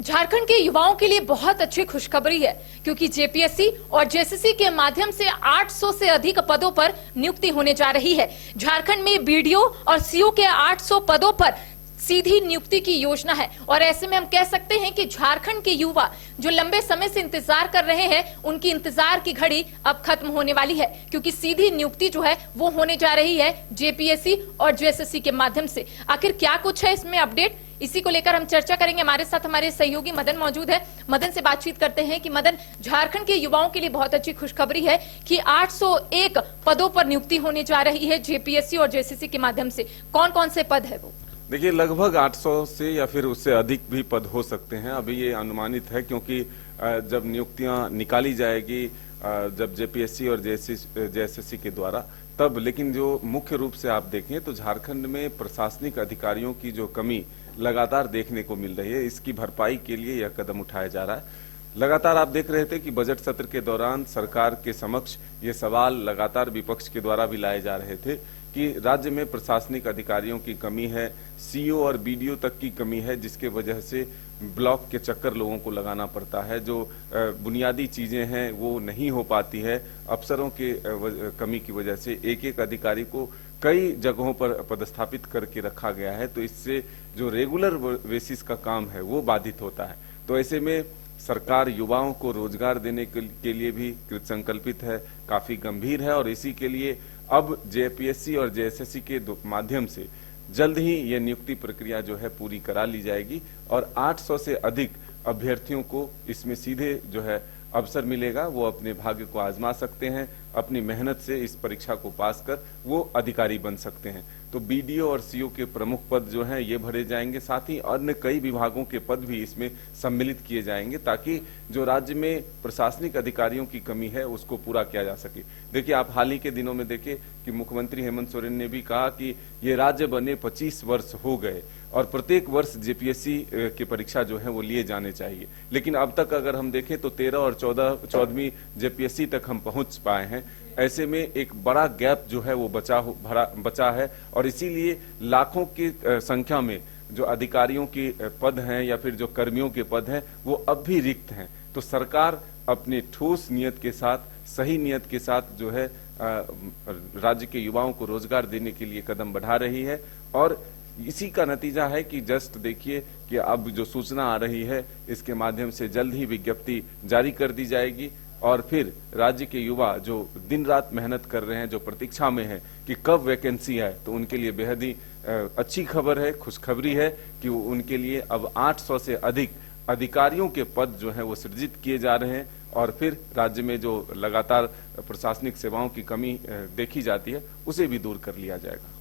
झारखंड के युवाओं के लिए बहुत अच्छी खुशखबरी है, क्योंकि जेपीएससी और जेएसएससी के माध्यम से 800 से अधिक पदों पर नियुक्ति होने जा रही है। झारखंड में बीडीओ और सीओ के 800 पदों पर सीधी नियुक्ति की योजना है और ऐसे में हम कह सकते हैं कि झारखंड के युवा जो लंबे समय से इंतजार कर रहे हैं, उनकी इंतजार की घड़ी अब खत्म होने वाली है, क्योंकि सीधी नियुक्ति जो है वो होने जा रही है जेपीएससी और जेएसएससी के माध्यम से। आखिर क्या कुछ है इसमें अपडेट, इसी को लेकर हम चर्चा करेंगे। हमारे साथ हमारे सहयोगी मदन मौजूद है। मदन से बातचीत करते हैं कि मदन, झारखंड के युवाओं के लिए बहुत अच्छी खुशखबरी है कि 801 पदों पर नियुक्ति होने जा रही है जेपीएससी और जेएसएससी के माध्यम से। कौन कौन से पद है वो? देखिए, लगभग 800 से या फिर उससे अधिक भी पद हो सकते हैं। अभी ये अनुमानित है, क्योंकि जब नियुक्तियां निकाली जाएगी जब जेपीएससी और जेएसएससी के द्वारा, तब। लेकिन जो मुख्य रूप से आप देखें तो झारखंड में प्रशासनिक अधिकारियों की जो कमी लगातार देखने को मिल रही है, इसकी भरपाई के लिए यह कदम उठाया जा रहा है। लगातार आप देख रहे थे कि बजट सत्र के दौरान सरकार के समक्ष ये सवाल लगातार विपक्ष के द्वारा भी लाए जा रहे थे कि राज्य में प्रशासनिक अधिकारियों की कमी है, सीओ और बीडीओ तक की कमी है, जिसके वजह से ब्लॉक के चक्कर लोगों को लगाना पड़ता है। जो बुनियादी चीजें हैं वो नहीं हो पाती है। अफसरों के कमी की वजह से एक एक अधिकारी को कई जगहों पर पदस्थापित करके रखा गया है, तो इससे जो रेगुलर बेसिस का काम है वो बाधित होता है। तो ऐसे में सरकार युवाओं को रोजगार देने के लिए भी कृतसंकल्पित है, काफी गंभीर है, और इसी के लिए अब जेपीएससी और जेएसएससी के माध्यम से जल्द ही ये नियुक्ति प्रक्रिया जो है पूरी करा ली जाएगी और 800 से अधिक अभ्यर्थियों को इसमें सीधे जो है अवसर मिलेगा। वो अपने भाग्य को आजमा सकते हैं, अपनी मेहनत से इस परीक्षा को पास कर वो अधिकारी बन सकते हैं। तो बीडीओ और सीओ के प्रमुख पद जो हैं ये भरे जाएंगे, साथ ही अन्य कई विभागों के पद भी इसमें सम्मिलित किए जाएंगे, ताकि जो राज्य में प्रशासनिक अधिकारियों की कमी है उसको पूरा किया जा सके। देखिए, आप हाल ही के दिनों में देखें कि मुख्यमंत्री हेमंत सोरेन ने भी कहा कि ये राज्य बने 25 वर्ष हो गए और प्रत्येक वर्ष जेपीएससी की परीक्षा जो है वो लिए जाने चाहिए। लेकिन अब तक अगर हम देखें तो 13 और 14वीं जेपीएससी तक हम पहुंच पाए हैं। ऐसे में एक बड़ा गैप जो है वो बचा है और इसीलिए लाखों की संख्या में जो अधिकारियों के पद हैं या फिर जो कर्मियों के पद हैं वो अब भी रिक्त हैं। तो सरकार अपने ठोस नियत के साथ, सही नियत के साथ जो है राज्य के युवाओं को रोजगार देने के लिए कदम बढ़ा रही है, और इसी का नतीजा है कि जस्ट देखिए कि अब जो सूचना आ रही है इसके माध्यम से जल्द ही विज्ञप्ति जारी कर दी जाएगी और फिर राज्य के युवा जो दिन रात मेहनत कर रहे हैं, जो प्रतीक्षा में है कि कब वैकेंसी आए, तो उनके लिए बेहद ही अच्छी खबर है, खुशखबरी है कि उनके लिए अब 800 से अधिक अधिकारियों के पद जो है वो सृजित किए जा रहे हैं और फिर राज्य में जो लगातार प्रशासनिक सेवाओं की कमी देखी जाती है उसे भी दूर कर लिया जाएगा।